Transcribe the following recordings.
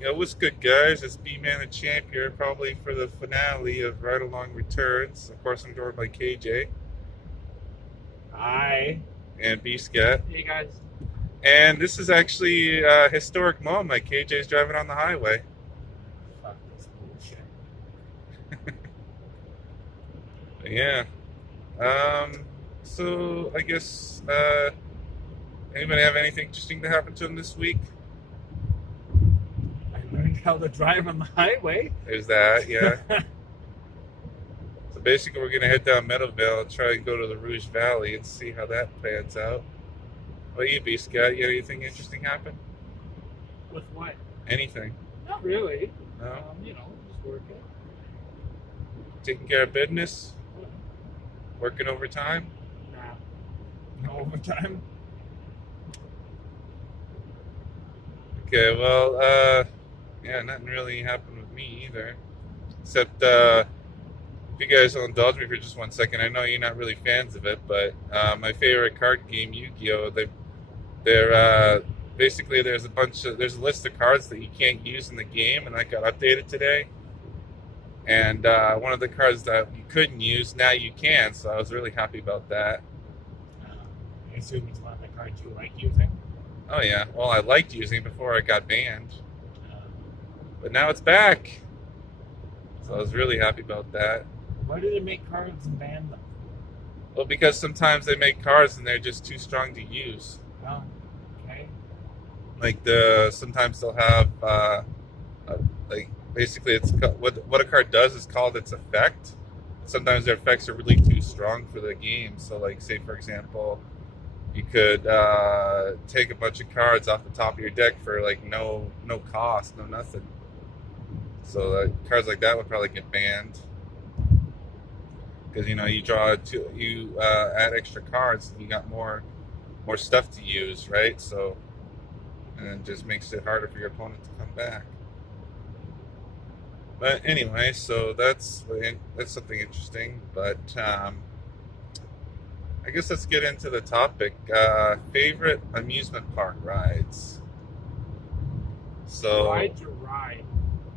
Yeah, what's good, guys? It's B-Man the Champ here, probably for the finale of Ride Along Returns. Of course, I'm joined by KJ Hi. and B-Scat. Hey guys. And this is actually a historic moment. KJ's driving on the highway. Fuck this bullshit. But yeah. So, I guess, anybody have anything interesting to happen to them this week? I learned how to drive on the highway. There's that, yeah. So basically, we're going to head down Meadowvale and try and go to the Rouge Valley and see how that pans out. What about you, B-Scat? You had anything interesting happen? With what? Anything? Not really. No? Just working. Taking care of business? Working overtime? Nah. No overtime. Okay, well, yeah, nothing really happened with me either. Except, if you guys will indulge me for just 1 second, I know you're not really fans of it, but my favorite card game, Yu-Gi-Oh, they're basically there's a list of cards that you can't use in the game, and that got updated today. And one of the cards that you couldn't use, now you can, so I was really happy about that. I assume it's one of the cards you like using. Oh yeah, well, I liked using it before I got banned, but now it's back, so I was really happy about that. Why do they make cards and ban them? Well, because sometimes they make cards and they're just too strong to use. Oh, okay. Like sometimes they'll have like basically it's what a card does is called its effect. Sometimes their effects are really too strong for the game. So, like, say for example, you could take a bunch of cards off the top of your deck for like no cost, no nothing. So cards like that would probably get banned because you add extra cards and you got more stuff to use, right? So, and it just makes it harder for your opponent to come back. But anyway, so that's something interesting. But I guess let's get into the topic. Favorite amusement park rides. So Ride to ride.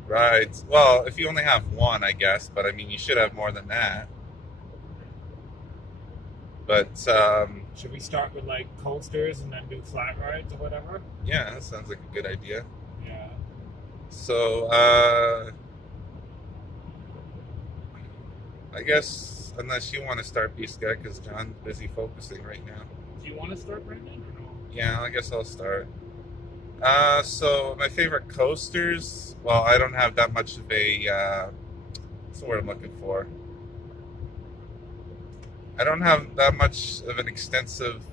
rides. Well, if you only have one, I guess. But I mean, you should have more than that. But Should we start with like coasters and then do flat rides or whatever? yeah, that sounds like a good idea. Yeah. So I guess unless you want to start, B-Sky, because John's busy focusing right now. Do you want to start, Brandon, or no? Yeah, I guess I'll start. So my favorite coasters. Well, I don't have that much of a. What's the word I'm looking for? I don't have that much of an extensive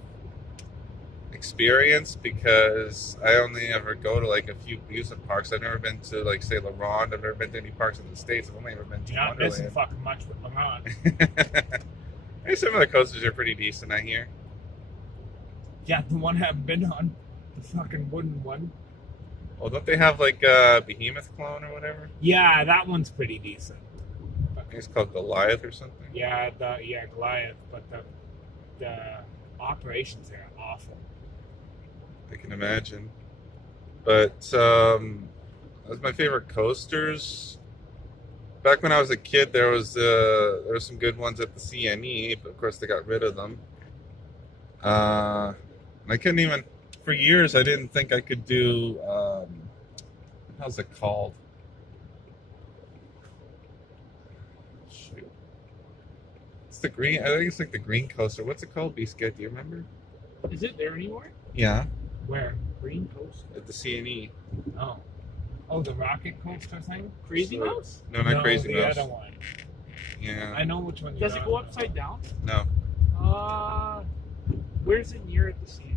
experience because I only ever go to like a few amusement parks. I've never been to like say La Ronde. I've never been to any parks in the States. I've only ever been to You're not missing Wonderland. fucking much with Lamont. Hey, some of the coasters are pretty decent, I hear. Yeah, the one I haven't been on. The fucking wooden one. Well, don't they have like a Behemoth clone or whatever? Yeah, that one's pretty decent. I think it's called Goliath or something. Yeah, Goliath, but the operations there are awful. I can imagine. But that's my favorite coasters. Back when I was a kid, there was some good ones at the CNE, but of course they got rid of them. I couldn't even, for years, I didn't think I could do. How's it called? Shoot, it's the green. I think it's like the green coaster. What's it called? B-Skit, do you remember? Is it there anymore? Yeah, Where? Green Coast? at the CNE. Oh. Oh, the rocket coaster thing? Crazy So- Mouse? No, not Crazy the Mouse. other one. Yeah. I know which one you're Does it on go about. upside down? No. Where's it near at the CNE?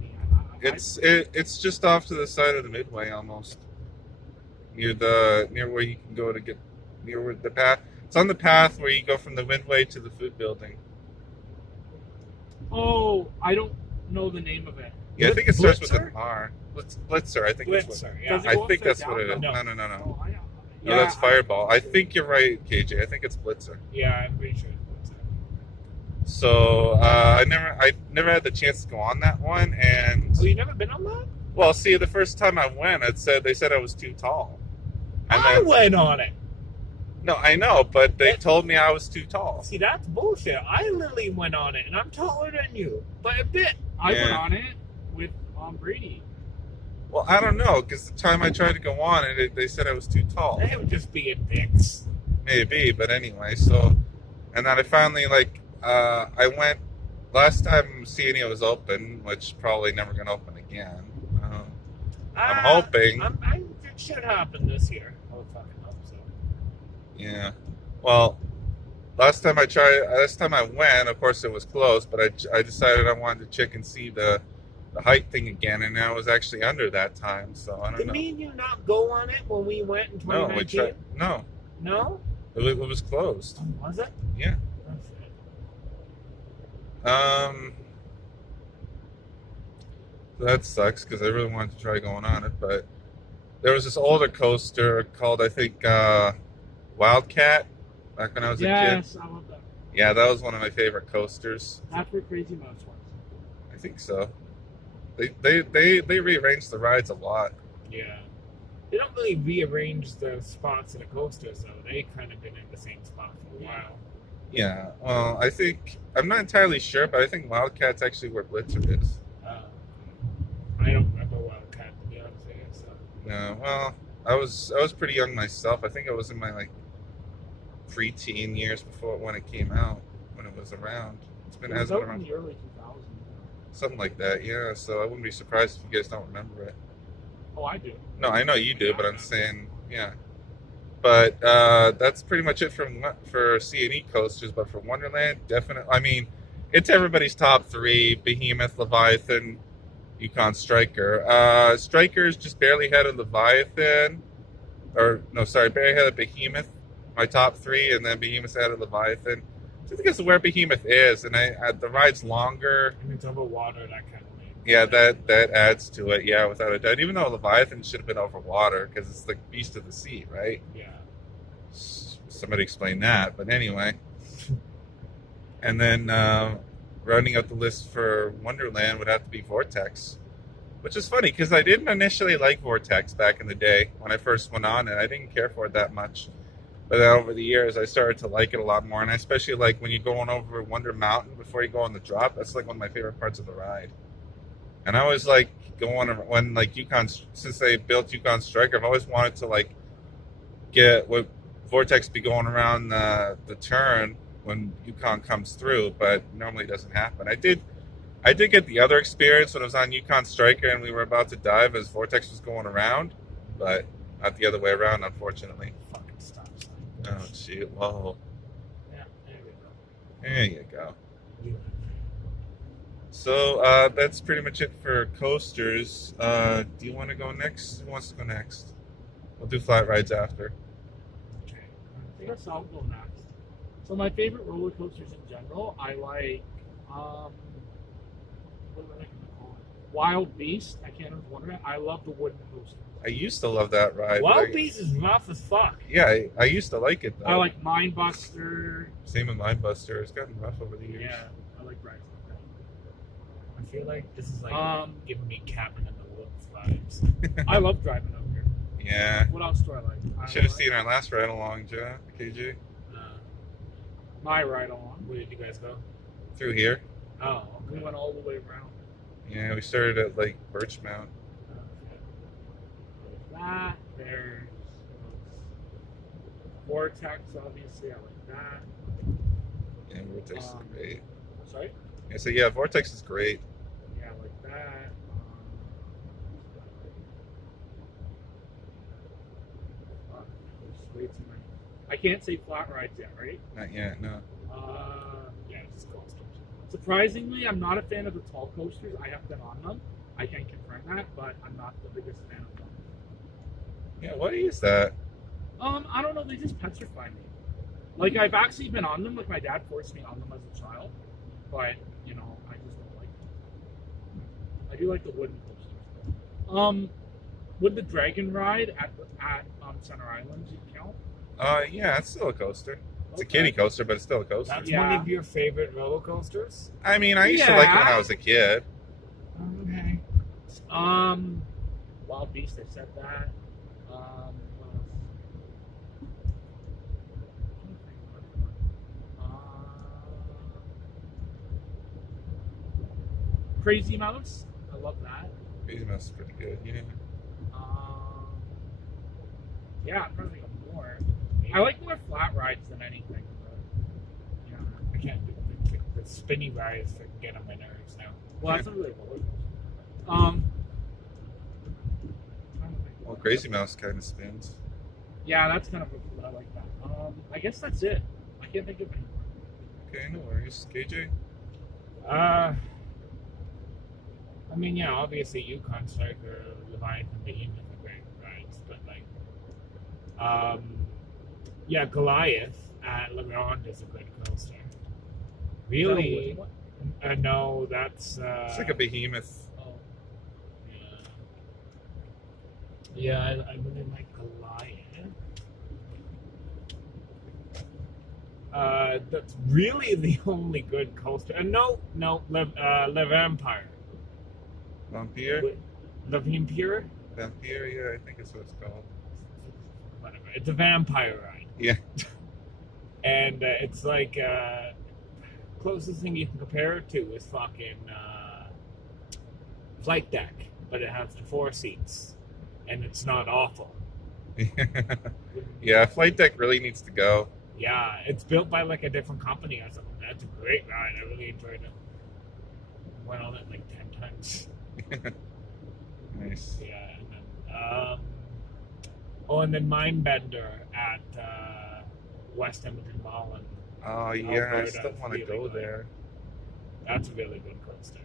It's just off to the side of the Midway almost. Near where you can go to get near where the path. It's on the path where you go from the Midway to the food building. Oh, I don't know the name of it. Yeah, I think it starts with Blitzer? an R. Blitzer, I think that's what. Blitzer, Does yeah. it I go think upside that's what down? it is. No. No. Oh, No, Yeah, that's Fireball. I think you're right, KJ. I think it's Blitzer. Yeah, I'm pretty sure it's Blitzer. So I never had the chance to go on that one, and Oh, you never been on that? well, see, the first time I went, they said I was too tall. And I then, went on it. no, I know, but they told me I was too tall. See, that's bullshit. I literally went on it, and I'm taller than you by a bit. I went Yeah. on it with Brady. Well, I don't know, because the time I tried to go on it, they said I was too tall. They would just be in dicks. Maybe, but anyway, so, and then I finally, I went, last time CNE was open, which probably never going to open again. I'm hoping. It should happen this year. I would fucking hope so. Yeah. Well, last time I went, of course it was closed, but I decided I wanted to check and see the height thing again, and I was actually under that time, so I don't Did know. me and you not go on it when we went in No, 2019? no, No? it was closed. Was it? Yeah. That's it. So that sucks because I really wanted to try going on it, but there was this older coaster called, I think, Wildcat, back when I was a kid. Yes, I love that. Yeah, that was one of my favorite coasters. That's where Crazy Mouse was. I think so. They rearranged the rides a lot. Yeah. They don't really rearrange the spots in the coasters, though. They kind of been in the same spot for a while. Yeah, well, I'm not entirely sure, but I think Wildcat's actually where Blitzer is. I don't remember Wildcat, to be honest with you. So. No, well, I was pretty young myself. I think I was in my pre-teen years before when it came out, when it was around. It Has was been out in around, the early 2000s. something like that. Yeah, so I wouldn't be surprised if you guys don't remember it. Oh, I do. No, I know you do, but I'm saying, yeah. But that's pretty much it for C&E coasters. But for Wonderland, definitely. I mean, it's everybody's top three: Behemoth, Leviathan, Yukon Striker. Striker's just barely ahead of Leviathan, barely ahead of Behemoth. My top three, and then Behemoth's ahead of Leviathan. Just because of where Behemoth is, and the ride's longer. And it's over water, that kind of thing. Yeah, that adds to it. Yeah, without a doubt. Even though Leviathan should have been over water because it's the beast of the sea, right? Yeah. Somebody explain that. But anyway, and then rounding out the list for Wonderland would have to be Vortex, which is funny because I didn't initially like Vortex back in the day when I first went on it. I didn't care for it that much. But then over the years, I started to like it a lot more, and I especially like when you're going over Wonder Mountain before you go on the drop. That's one of my favorite parts of the ride. And I always like going when Yukon, since they built Yukon Striker, I've always wanted to get what Vortex be going around the turn when Yukon comes through, but normally it doesn't happen. I did get the other experience when I was on Yukon Striker and we were about to dive as Vortex was going around, but not the other way around, unfortunately. Fucking stop sign. Oh, shoot. Whoa. Yeah, there we go. There you go. Yeah. So that's pretty much it for coasters. Do you want to go next? Who wants to go next? We'll do flat rides after. Okay. I guess I'll go next. So my favorite roller coasters in general, I like, what am I going to call it? Wild Beast. I can't remember what it is. I love the wooden coasters. I used to love that ride. Wild Beast is rough as fuck. Yeah, I used to like it, though. I like Mindbuster. Same with Mindbuster. It's gotten rough over the years. Yeah, I like rides like I feel like this is that. giving me Cabin in the Woods vibes. I love driving up here. Yeah. What else do I like? Should have seen our last ride along, KG. My ride along. Where did you guys go? Through here. Oh, okay. We went all the way around. Yeah, we started at Birch Mount. There's that. There's Vortex, obviously. I like that. Yeah, Vortex is great. Sorry? Yeah, so yeah, Vortex is great. Yeah, I like that. There's way too many. I can't say flat rides yet, right? Not yet, no. Yeah, it's coasters. Surprisingly, I'm not a fan of the tall coasters. I have been on them. I can confirm that, but I'm not the biggest fan of them. Yeah, what is that? I don't know. They just petrify me. Like, I've actually been on them. Like, my dad forced me on them as a child. But, you know, I just don't like them. I do like the wooden coasters. Would the dragon ride at Center Island count? Yeah, it's still a coaster. It's Okay. a kiddie coaster, but it's still a coaster. That's Yeah. one of your favorite roller coasters? I mean, I used to like it when Yeah. I was a kid. Wild Beast, I said that. What else? Crazy Mouse. I love that. Crazy Mouse is pretty good. Yeah. Yeah, I'm trying to think of more. I like more flat rides than anything. But, yeah, I can't do the spinny rides that get on my nerves now. well, that's not really a roller coaster. Trying to think Well, what- Crazy Mouse kind of spins. Yeah, that's kind of what I like that. I guess that's it. I can't think of any more. Okay, no worries. KJ? I mean, yeah, obviously Yukon Striker, Leviathan, Behemoth are great rides, but like, yeah, Goliath at Le Grand is a good coaster. Really? Is that a wooden one? No, that's It's like a behemoth. Oh. yeah, I really like Goliath. That's really the only good coaster. No, Le Vampire. Vampire? Le Vampire? Vampire, yeah, I think it's what it's called. Whatever. It's a vampire ride. Yeah. And it's like, closest thing you can compare it to is fucking Flight Deck, but it has the 4 seats. And it's not awful. Yeah, Flight Deck really needs to go. Yeah, it's built by like a different company or something. That's a great ride. I really enjoyed it. Went on it like 10 times. Nice. Yeah, and then and then Mindbender at West Edmonton Mall, and Oh, yeah, I Alberta still is want to really go good. there. that's a really good coaster.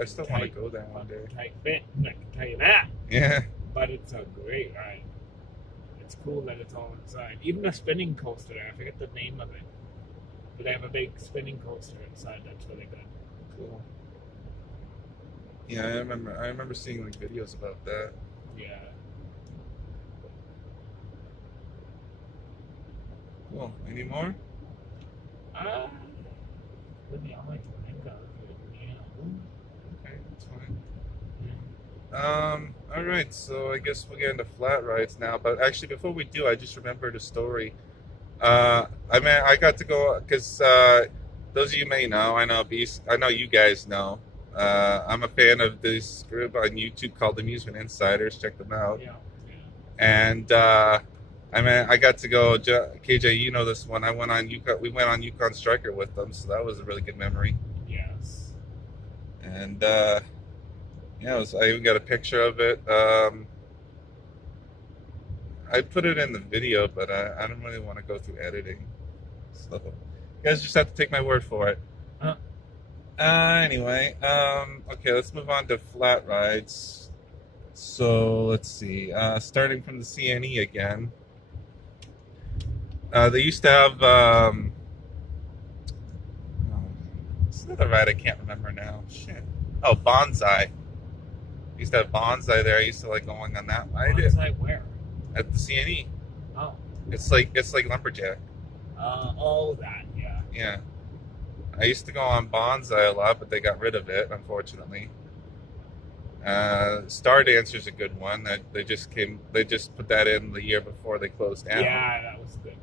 I still want to go there one day. Tight fit, I can tell you that. Yeah. But it's a great ride. It's cool that it's all inside. Even the spinning coaster there, I forget the name of it, but they have a big spinning coaster inside. That's really good. Cool. Yeah, I remember seeing like videos about that. Yeah. Cool. Any more? Let me all I can think of it now. Okay, that's fine. All right, so I guess we'll get into flat rides now. But actually, before we do, I just remembered a story. I got to go because those of you may know, I know you guys know. I'm a fan of this group on YouTube called Amusement Insiders. Check them out. Yeah. And I got to go. KJ, you know this one. We went on Yukon Striker with them, so that was a really good memory. Yes. And I even got a picture of it. I put it in the video, but I don't really want to go through editing. So you guys just have to take my word for it. Anyway, okay, let's move on to flat rides. So let's see. Starting from the CNE again. They used to have. What's another ride I can't remember now? Shit. Oh, Bonsai. Used to have Bonsai there. I used to like going on that ride. Bonsai where? At the CNE. Oh. It's like lumberjack. That, yeah. Yeah. I used to go on Bonsai a lot, but they got rid of it, unfortunately. Star Dancer's a good one. They just put that in the year before they closed down. Yeah, that was good.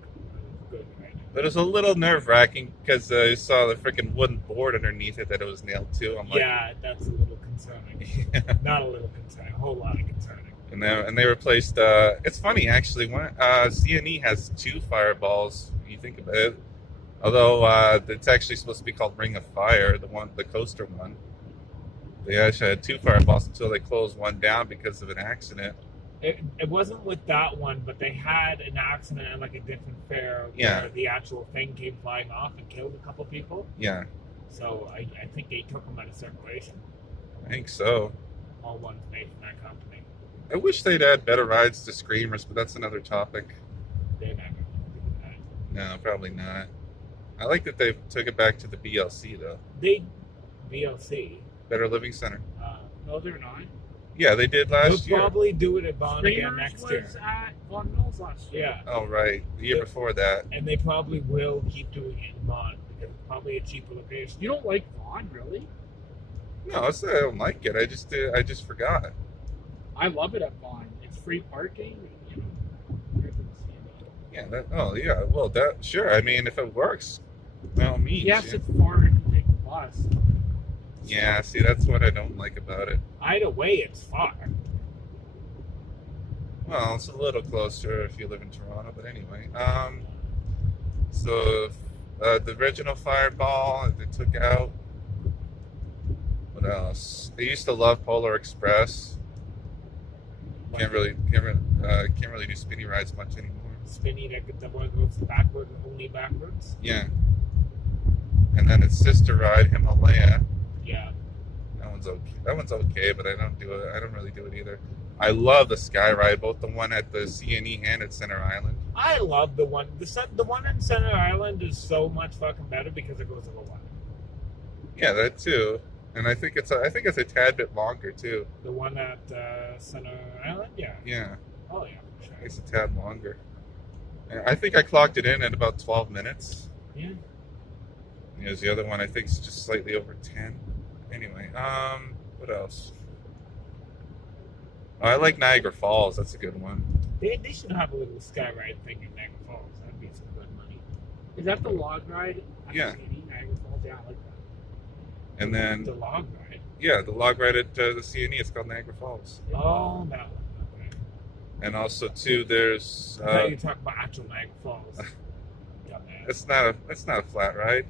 Right? But it was a little nerve-wracking because I saw the freaking wooden board underneath it that it was nailed to. I'm like, Yeah, that's a little concerning. Not a little concerning, a whole lot of concerning. And they replaced. It's funny actually. CNE has 2 fireballs. When you think about it, although it's actually supposed to be called Ring of Fire, the coaster one. They actually had 2 fireballs until they closed one down because of an accident. It wasn't with that one, but they had an accident at like a different fair where the actual thing came flying off and killed a couple people. Yeah. So I think they took them out of circulation. I think so. All ones made from that company. I wish they'd add better rides to Screamers, but that's another topic. They're not going to do that. No, probably not. I like that they took it back to the BLC though. BLC. Better Living Center. No, they're not. Yeah, they did last They'll year. probably do it at Vaughan again Screamers next was year. at Vaughan Mills last year. Yeah. Oh right, the year before that. And they probably will keep doing it in Vaughan because it's probably a cheaper location. You don't like Vaughan, really? No, it's not I don't like it. I just forgot. I love it at Vaughan. It's free parking. You know, compared to the CNE. Yeah. Well, sure. I mean, if it works, by all means. Yes, yeah. it's far to take the bus. Yeah, see, that's what I don't like about it. Either way, it's far. Well, it's a little closer if you live in Toronto, but anyway. So the original Fireball they took out. What else? I used to love Polar Express. Can't really do spinny rides much anymore. Spinny that one goes backward and only backwards. Yeah. And then its sister ride, Himalaya. Yeah. That one's okay. That one's okay, but I don't do it. I don't really do it either. I love the Sky Ride, both the one at the CNE and at Center Island. I love the one. The one in Center Island is so much fucking better because it goes a little while. Yeah, that too. And I think it's a tad bit longer too. The one at Center Island, yeah. Yeah. Oh yeah, for sure. It's a tad longer. I think I clocked it in at about 12 minutes. Yeah. There's the other one. I think it's just slightly over 10. Anyway, what else? Oh, I like Niagara Falls. That's a good one. They should have a little sky ride thing in Niagara Falls. That'd be some good money. Is that the log ride? Yeah. Niagara Falls? Yeah, I like that. And then The log ride. yeah, the log ride at the CNE. It's called Niagara Falls. Oh, that one. Okay. And also too, there's I thought you talking about actual Niagara Falls. Dumbass. it's not a flat ride.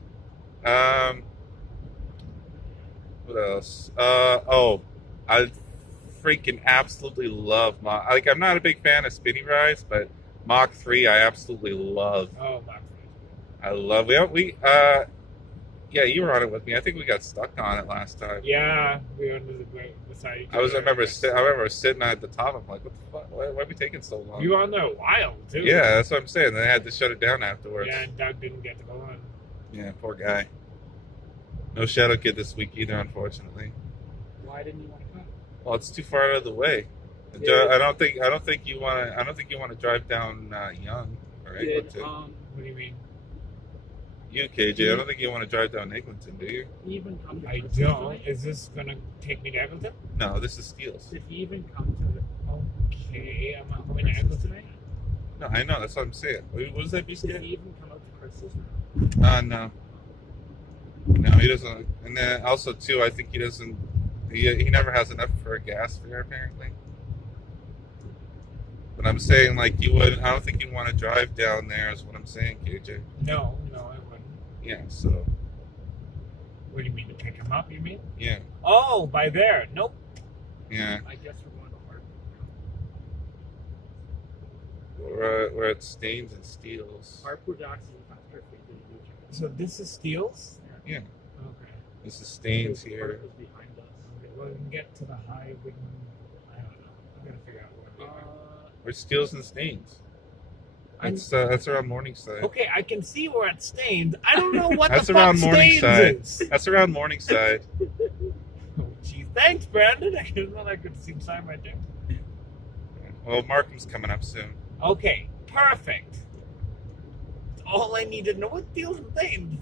What else? I freaking absolutely love Mach. Like, I'm not a big fan of spinny rides, but Mach 3 I absolutely love. Oh, my God. I love yeah, you were on it with me. I think we got stuck on it last time. Yeah, we were under the beside each I other. remember sitting at the top. I'm like, what the fuck? Why are we taking so long? You were on there a while, too. Yeah, that's what I'm saying. Then I had to shut it down afterwards. Yeah, and Doug didn't get to go on. Yeah, poor guy. No Shadow Kid this week either, unfortunately. Why didn't you want to come? Well, it's too far out of the way. Yeah. I don't think you want to drive down Young or Eglinton. What do you mean? You, KJ, I don't think you want to drive down Eglinton, do you? Did he even come to I Christmas don't. tonight? Is this going to take me to Eglinton? No, this is Steels. Did he even come to the Okay, I'm not going to Eglinton tonight. No, I know. That's what I'm saying. What was that, Did BC? he even come out to Christmas? No. No, he doesn't. And then also, too, I think he doesn't. He never has enough for a gas fare, apparently. But I'm saying, like, you would. I don't think you'd want to drive down there, is what I'm saying, KJ. No, I wouldn't. Yeah, so. What do you mean, to pick him up, you mean? Yeah. Oh, by there. Nope. Yeah. I guess we're going to We're at Stains and Steels. Hartwood actually faster if they did it. So this is Steels? Yeah. Okay. This is Stains His here. part was behind us. Okay, well, we can get to the high. We can, I don't know. I'm going to figure out where we are. We're Steels and Stains. That's around Morningside. Okay, I can see we're at Stains. I don't know what That's the around fuck Morningside. Stains is. That's around Morningside. Oh, geez. Thanks, Brandon. I didn't know I could see sign right there. Well, Markham's coming up soon. Okay, perfect. That's all I need to know. What deals with Stains?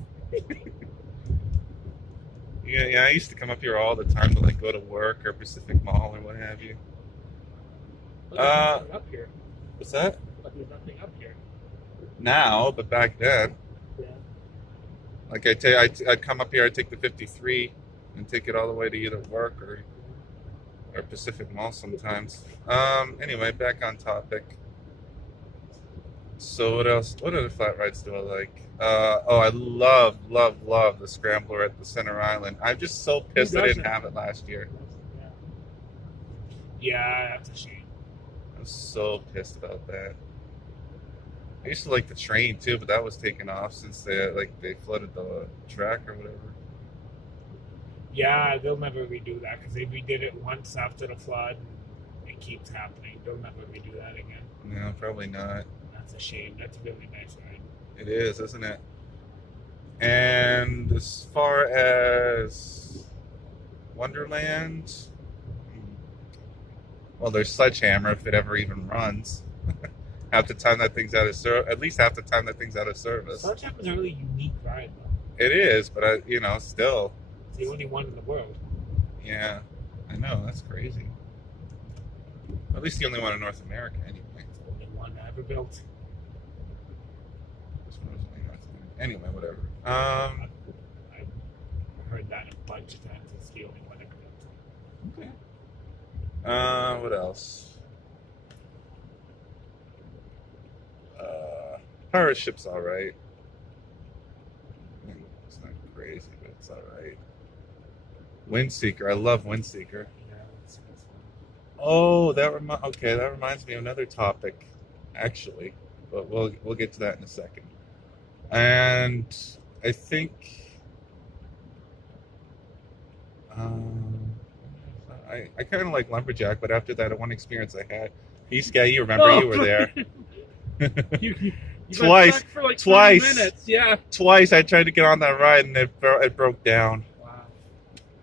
Yeah, I used to come up here all the time to like go to work or Pacific Mall or what have you. But there's nothing up here. What's that? But there's nothing up here. Now, but back then, Yeah. like I'd come up here, I'd take the 53 and take it all the way to either work or Pacific Mall sometimes. Anyway, back on topic. So what else? What other flat rides do I like? I love the Scrambler at the Center Island. I'm just so pissed I didn't have it last year. Yeah, that's a shame. I'm so pissed about that. I used to like the train too, but that was taken off since they flooded the track or whatever. Yeah, they'll never redo that because they redid it once after the flood. It keeps happening. They'll never redo that again. No, probably not. That's a shame. That's a really nice ride. It is, isn't it? And as far as Wonderland, well, there's Sledgehammer if it ever even runs. Half the time that thing's out of at least half the time that thing's out of service. Sledgehammer's a really unique ride, though. It is, but still. It's the only one in the world. Yeah, I know, that's crazy. At least the only one in North America, anyway. It's the only one ever built. This one was only North America. Anyway, whatever. I heard heard that a bunch of times. It's the only one I can go Okay. What else? Pirate ship's all right. It's not crazy, but it's all right. Windseeker, I love Windseeker. to. Yeah, it's fun. Oh, that reminds me of another topic, actually, but we'll get to that in a second. And I think I kind of like Lumberjack, but after that one experience I had, you remember you were there. You Twice. got stuck for like 30 Twice. minutes. Yeah. Twice I tried to get on that ride and it broke down. Wow.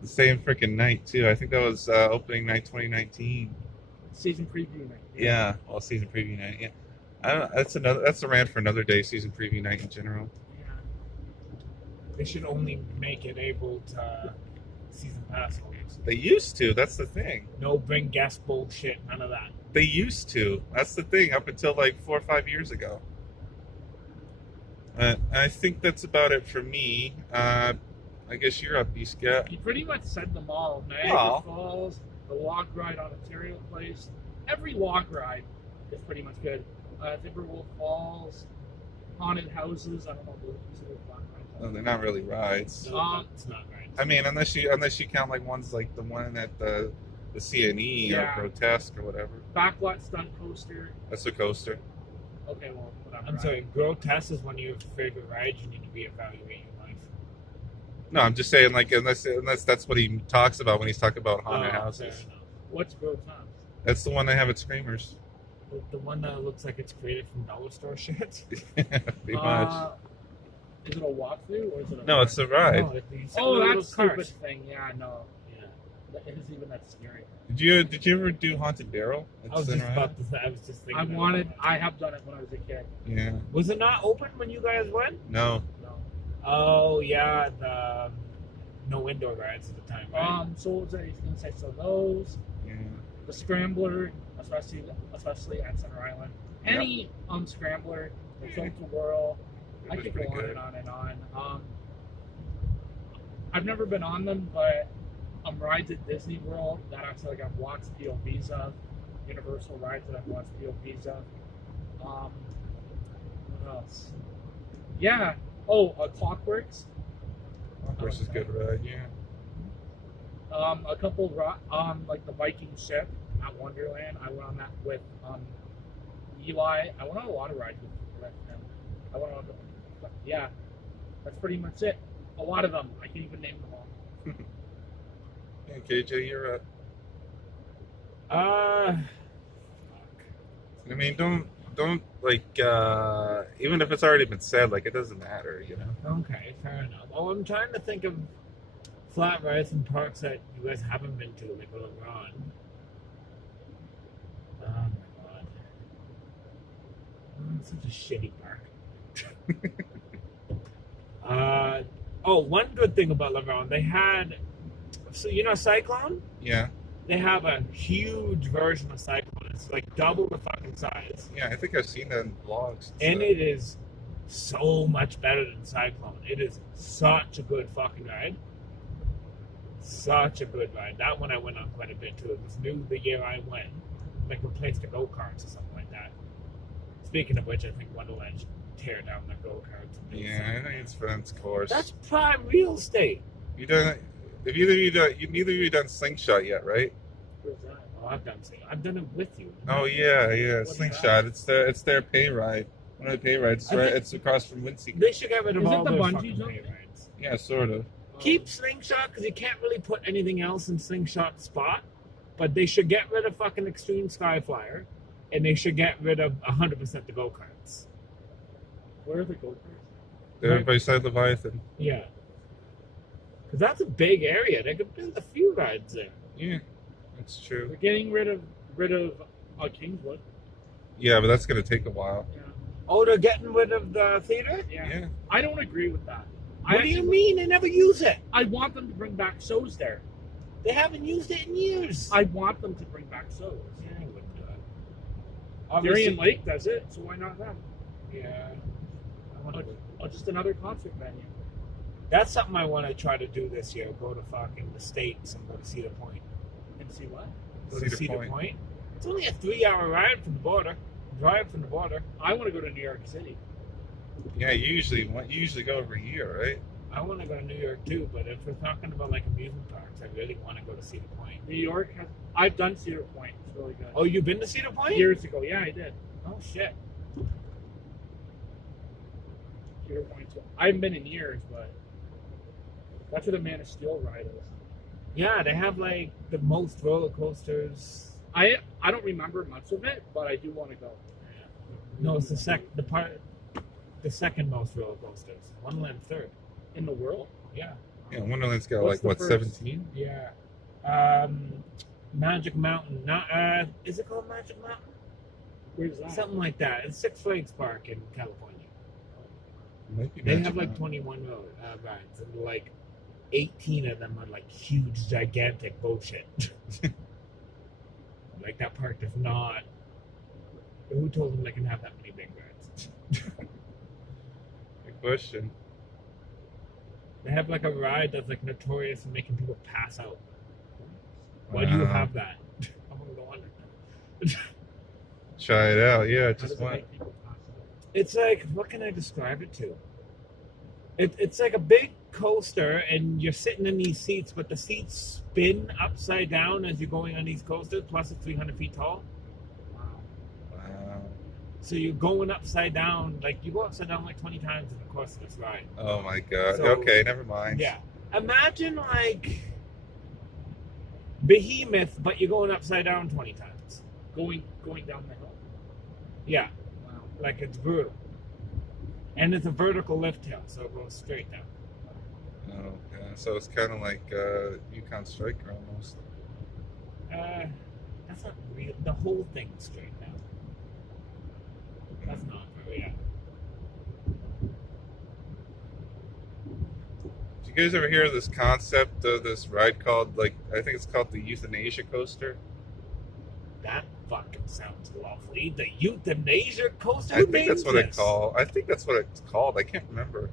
The same freaking night too. I think that was opening night 2019. Season preview night. Yeah, well, season preview night. Yeah, I don't know. That's a rant for another day. Season preview night in general. Yeah. They should only make it able to season pass holders. They used to. That's the thing. No bring guest bullshit. None of that. They used to. That's the thing. Up until like 4 or 5 years ago. I think that's about it for me. I guess you're up, Iska. You pretty much said them all. Niagara Well. Falls, the log ride on Ontario Place. Every log ride is pretty much good. Timberwolf Falls, haunted houses. I don't know if those considered log rides. No, they're not really rides. No, it's not right. I mean, unless you count like ones like the one at the CNE Yeah. or Grotesque or whatever. Backlot stunt coaster. That's a coaster. Okay, well, whatever. I'm sorry, Grotesque is one of your favorite rides. You need to reevaluate your life. No, I'm just saying, like, unless that's what he talks about when he's talking about haunted Fair houses. enough. What's Grotesque? That's the one they have at Screamers. The one that looks like it's created from dollar store shit. Pretty much. Is it a walkthrough or is it a No, it's a ride. No, you said Oh, the that little stupid cars. thing. Yeah, no. Yeah. That isn't even that scary. Did you ever do Haunted Barrel? I was just about to say. I was just thinking. I have done it when I was a kid. Yeah. Was it not open when you guys went? No. No. Oh yeah, the no indoor rides at the time, right? So what was I gonna say? So those, Yeah. the Scrambler, especially at Center Island. Any Scrambler, the Tilt a Whirl. It I was could go pretty on good. and on and on. I've never been on them, but rides at Disney World that actually like I've watched POVs of, Universal rides that I've watched POVs of. What else? Yeah. Oh, Clockworks. Horse is a good ride. Yeah. A couple like the Viking ship at Wonderland. I went on that with Eli. I went on a lot of rides with him. I went on. Yeah, that's pretty much it. A lot of them. I can't even name them all. Yeah, KJ, you're up. Fuck. I mean, don't like even if it's already been said, like it doesn't matter, you know. Okay, fair enough. Oh, I'm trying to think of flat rides and parks that you guys haven't been to, like LeBron. Oh my god. It's such a shitty park. One good thing about LeBron, they had, so you know Cyclone? Yeah. They have a huge version of Cyclone. It's like double the fucking size. Yeah, I think I've seen that in vlogs. And it is so much better than Cyclone. It is such a good fucking ride. Such a good ride. That one I went on quite a bit too. It was new the year I went. Like replaced the go-karts or something like that. Speaking of which, I think Wonderland should tear down the go-karts. Yeah, I think it's Friends course. That's prime real estate. You done? Have neither of you done Slingshot yet, right? Where's that? Oh, I've done it with you. Oh yeah, What's Slingshot. It's their pay ride. One of the pay rides. I think- It's across from Windseeker. They should get rid of Is it all the those bungee fucking jump? pay rides. Yeah, sort of. Keep Slingshot because you can't really put anything else in Slingshot spot. But they should get rid of fucking Extreme Skyflyer, and they should get rid of 100% the go-karts. Where are the go-karts? They're Right. beside Leviathan. Yeah. Because that's a big area. They could build a few rides there. Yeah, that's true. They're getting rid of Kingswood. Yeah, but that's gonna take a while. Yeah. Oh, they're getting rid of the theater? Yeah. Yeah. I don't agree with that. What do you mean? They never use it. I want them to bring back shows there. They haven't used it in years. I want them to bring back shows. Yeah, I wouldn't do it. Darien Lake does it, so why not them? Yeah. I wanna go. Or just another concert venue. That's something I want to try to do this year. Go to fucking the States and go to Cedar Point. And see what? Go to Cedar Point. It's only a 3-hour ride from the border. Drive from the border. I want to go to New York City. Yeah, you usually go every year, right? I want to go to New York too, but if we're talking about like amusement parks, I really want to go to Cedar Point. New York has. I've done Cedar Point. It's really good. Oh, you've been to Cedar Point? Years ago, yeah, I did. Oh shit. Cedar Point. I haven't been in years, but that's where the Man of Steel ride is. Yeah, they have like the most roller coasters. I don't remember much of it, but I do want to go. No, it's the second most roller coasters. Wonderland third In the world? Yeah. Yeah, Wonderland's got What's like the what first? 17? Yeah. Magic Mountain. Not is it called Magic Mountain? Where's that? Something like that. It's Six Flags Park in California. Might be They Magic have like Mountain. 21 rides, and like 18 of them are like huge, gigantic bullshit. Like that park does not. Who told them they can have that many big rides? Good question. They have like a ride that's like notorious for making people pass out. Why do you Wow. have that? I want to go on it. Try it out. Yeah, How just does it one. make people pass out? It's like, what can I describe it to? It's like a big coaster, and you're sitting in these seats, but the seats spin upside down as you're going on these coasters. Plus, it's 300 feet tall, Wow. Wow. so you're going upside down. Like you go upside down like 20 times in the course of this ride. Oh my god. So- Okay, never mind. Yeah, imagine like Behemoth, but you're going upside down 20 times. Going down the hill. Yeah, Wow. like it's brutal, and it's a vertical lift hill, so it goes straight down. Oh, yeah. So it's kind of like Yukon Striker almost. That's not real. The whole thing's straight down. That's not very. Yeah. Did you guys ever hear of this concept of this ride called, like, I think it's called the Euthanasia Coaster? That fucking sounds lovely. The Euthanasia Coaster. I think that's what it's called. I think that's what it's called. I can't remember.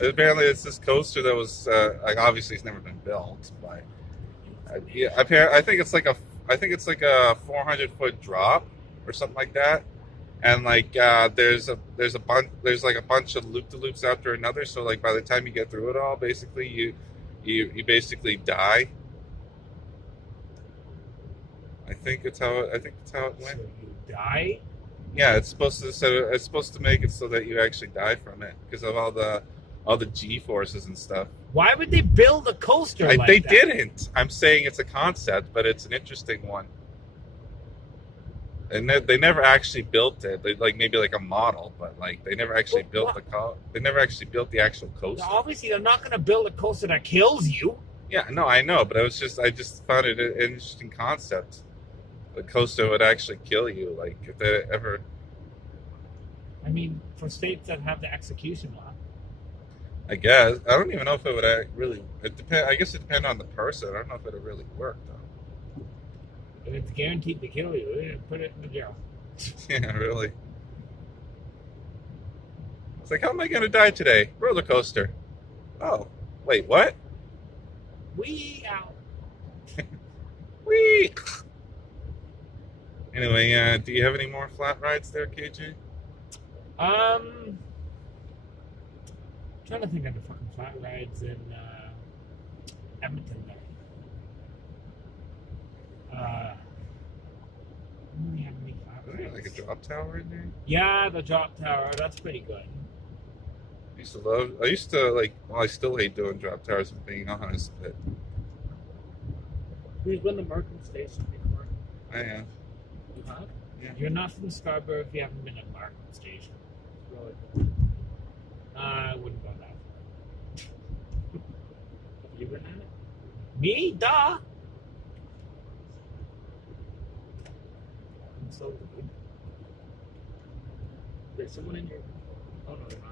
Apparently, it's this coaster that was like obviously it's never been built, but yeah, I think it's like a 400-foot drop or something like that, and like there's like a bunch of loop-de-loops after another. So like by the time you get through it all, basically you basically die. I think that's how it went. So you die. Yeah, it's supposed to make it so that you actually die from it because of all the G forces and stuff. Why would they build a coaster like They that? didn't. I'm saying it's a concept, but it's an interesting one. And they never actually built it. They like maybe like a model, but like they never actually Well, built they never actually built the actual coaster. Now, obviously, they're not going to build a coaster that kills you. Yeah, no, I know, but I just found it an interesting concept. The coaster would actually kill you, like if they ever. I mean, for states that have the execution law. I guess I don't even know if it would really. It depend. I guess it depends on the person. I don't know if it would really work though. If it's guaranteed to kill you, they're gonna put it in the jail. Yeah, really. It's like, how am I going to die today? Roller coaster. Oh, wait, what? We out. Whee! Anyway, do you have any more flat rides there, KJ? Trying to think of the fucking flat rides in Edmonton there. We have any flat Is there rides? like a drop tower in there? Yeah, the drop tower. That's pretty good. I used to like, well, I still hate doing drop towers and being honest, but Who's been to Markham Station before? I am. You have? You're not from Scarborough if you haven't been at Markham Station. It's really cool. I wouldn't go that far. Have you been at it? Me? Duh! I'm so good. There's someone in your. Oh no, they're not.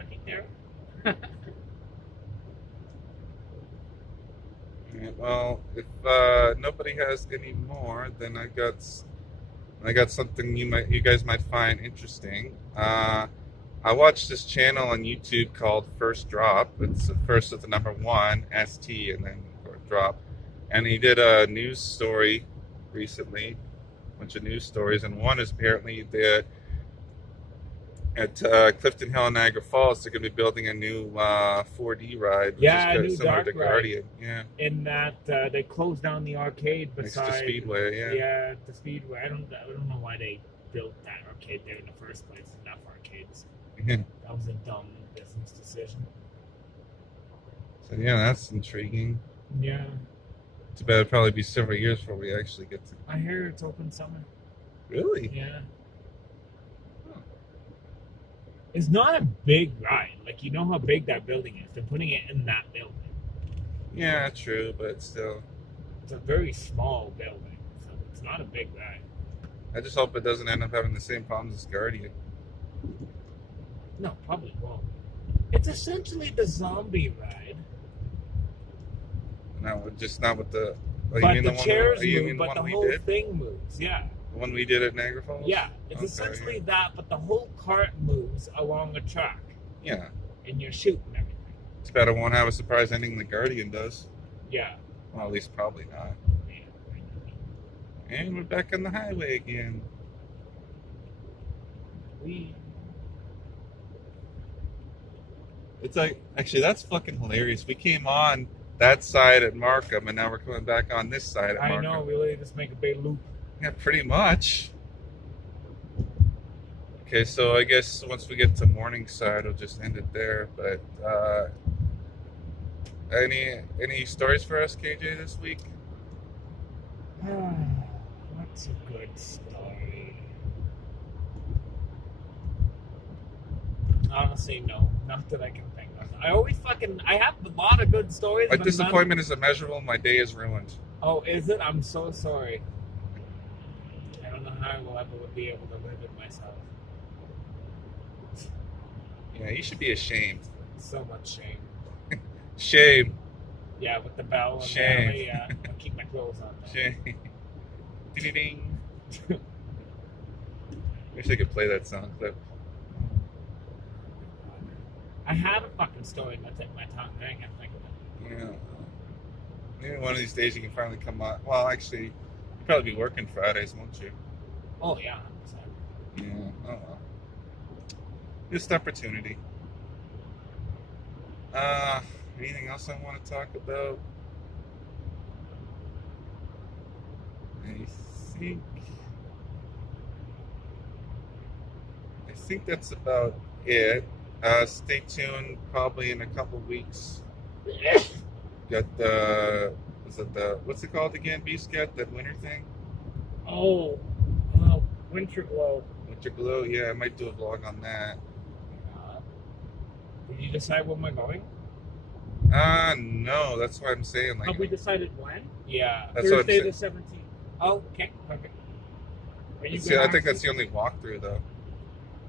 I think there. Yeah, well, if nobody has any more, then I got I got something you guys might find interesting. I watched this channel on YouTube called First Drop. It's first with the number 1 ST and then drop, and he did a news story recently, a bunch of news stories, and one is apparently that at Clifton Hill, Niagara Falls, they're going to be building a new 4D ride, which Yeah, a is new similar dark to ride. Guardian. Yeah, In that they closed down the arcade next to beside Speedway. Yeah, Yeah, the Speedway. I don't know why they built that arcade there in the first place. Enough arcades. Yeah. That was a dumb business decision. So yeah, that's intriguing. Yeah, Too bad it'll probably be several years before we actually get to. I hear it's open summer. Really? Yeah. Huh. It's not a big ride. Like, you know how big that building is. They're putting it in that building. Yeah, true, but still, It's a very small building, so it's not a big ride. I just hope it doesn't end up having the same problems as Guardian. No, probably won't. It's essentially the zombie ride. No, just not with the. Oh, But you mean the the one? chairs You move, mean the but the one we whole did? thing moves. Yeah. The one we did at Niagara Falls? Yeah. It's Okay, essentially that, but the whole cart moves along a track. Yeah. And you're shooting everything. It's bad I won't have a surprise ending like Guardian does. Yeah. Well, at least probably not. Yeah. And we're back on the highway again. It's like, actually, that's fucking hilarious. We came on that side at Markham, and now we're coming back on this side at I Markham. know, we literally just make a big loop. Yeah, pretty much. Okay, so I guess once we get to Morningside, we'll just end it there. But any stories for us, KJ, this week? What's a good story? Honestly, no. Not that I can think of. I have a lot of good stories. My but disappointment is immeasurable. My day is ruined. Oh, is it? I'm so sorry. I don't know how I will ever be able to live it myself. Yeah, you should be ashamed. So much shame. Shame. Yeah, with the bell and Shame. the yeah. I'll keep my clothes on. Though. Shame. Ding-ding. Wish I could play that sound clip. I had a fucking story that's at my tongue. I can't think of it. Yeah. Maybe one of these days you can finally come on. Well, actually, you'll probably be working Fridays, won't you? Oh, yeah. Yeah. Oh, well. Just opportunity. Anything else I want to talk about? I think that's about it. Stay tuned. Probably in a couple weeks. Got the what's it called again? Beast got that winter thing. Oh, Winter Glow. Winter Glow. Yeah, I might do a vlog on that. Did you decide when we're going? No, that's what I'm saying. Like, Have we decided when? Yeah. that's what I'm Thursday saying. the 17th. Oh, okay. Perfect. Are you See, gonna I think that's actually- the only walkthrough, though.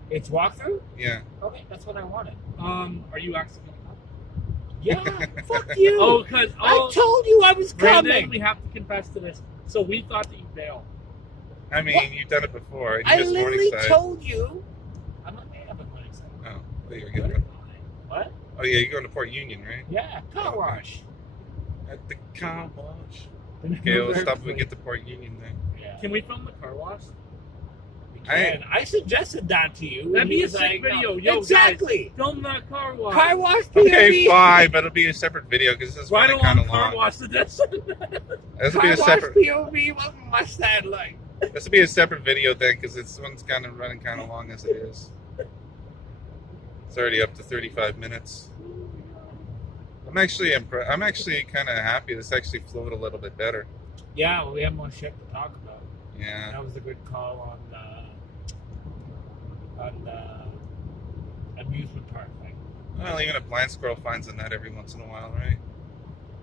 It's walkthrough? Yeah. Okay, that's what I wanted. Are you actually gonna come? Yeah, fuck you. Oh, because I told you I was Brandon, coming. we have to confess to this. So we thought that you bailed. I mean, What? you've done it before. And you I missed literally Morningside. told you. I'm not mad at Morningside. Oh, there you go. What? Oh, yeah, you're going to Port Union, right? Yeah, car Okay. wash. At the car wash. Okay, Okay, we'll stop when we get to Port Union then. Yeah. Can we film the car wash? And I suggested that to you. That'd and be he a was sick like, video. No. Yo, exactly. Film that car wash. Car wash POV. Okay, fine, but it'll be a separate video because this is Why running don't kind we of car long. wash the desert? This will Car be a wash separate. POV. What must that like? This will be a separate video then because this one's kind of running kind of long as it is. It's already up to 35 minutes. I'm actually kind of happy. This actually flowed a little bit better. Yeah, well, we have more shit to talk about. Yeah. That was a good call on the amusement park thing. Well, even a blind squirrel finds a nut every once in a while, right?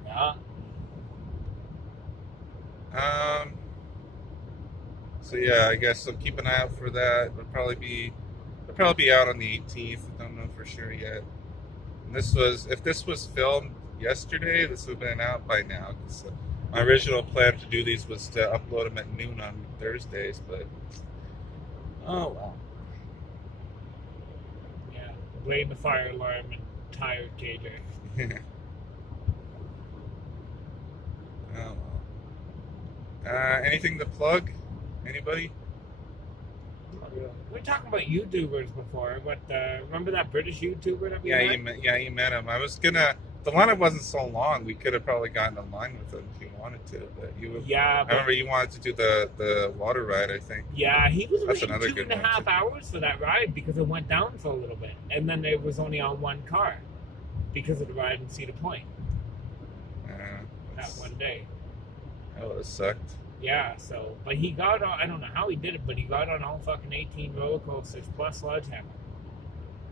Yeah. So yeah, I guess I'll keep an eye out for that. It'll probably be out on the 18th. I don't know for sure yet. And if this was filmed yesterday, this would have been out by now. 'Cause My original plan to do these was to upload them at noon on Thursdays, but oh well. Yeah, blame the fire alarm and tired KJ. Oh well. Anything to plug? Anybody? We were talking about YouTubers before, but remember that British YouTuber that we Yeah, met? you met him. I was gonna. The lineup wasn't so long. We could have probably gotten in line with him if you wanted to, but you. Yeah, I remember you wanted to do the water ride. I think. yeah, he was That's waiting another 2 good and a one, half too. hours for that ride because it went down for a little bit, and then it was only on one car because of the ride in Cedar Point that one day. That would have sucked. Yeah, so, but he got on, I don't know how he did it, but he got on all fucking 18 roller coasters plus Sledgehammer.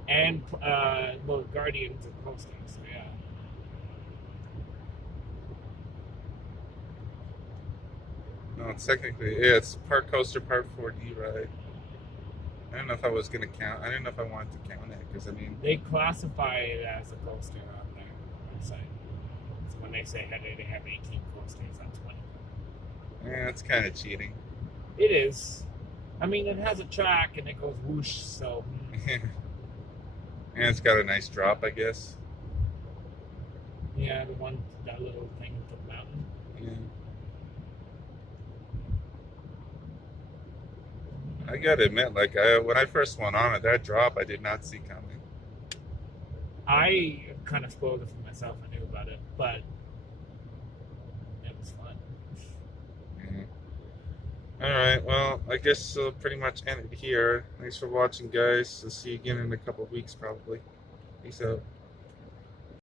And, well, Guardians of Coasters, so yeah. No, it's technically it's part coaster, part 4D ride. I don't know if I was gonna count. I didn't know if I wanted to count it because I mean, They classify it as a coaster on their website. So when they say hey, they have 18 coasters, that's 20. yeah, it's kind of cheating. It is. I mean, it has a track and it goes whoosh, so. And it's got a nice drop, I guess. Yeah, that little thing to the mountain. Yeah. I gotta admit, like when I first went on it, that drop I did not see coming. I kind of spoiled it for myself. I knew about it, but it was fun. All right, well, I guess I'll pretty much end it here. Thanks for watching, guys. I'll see you again in a couple of weeks, probably. Peace out.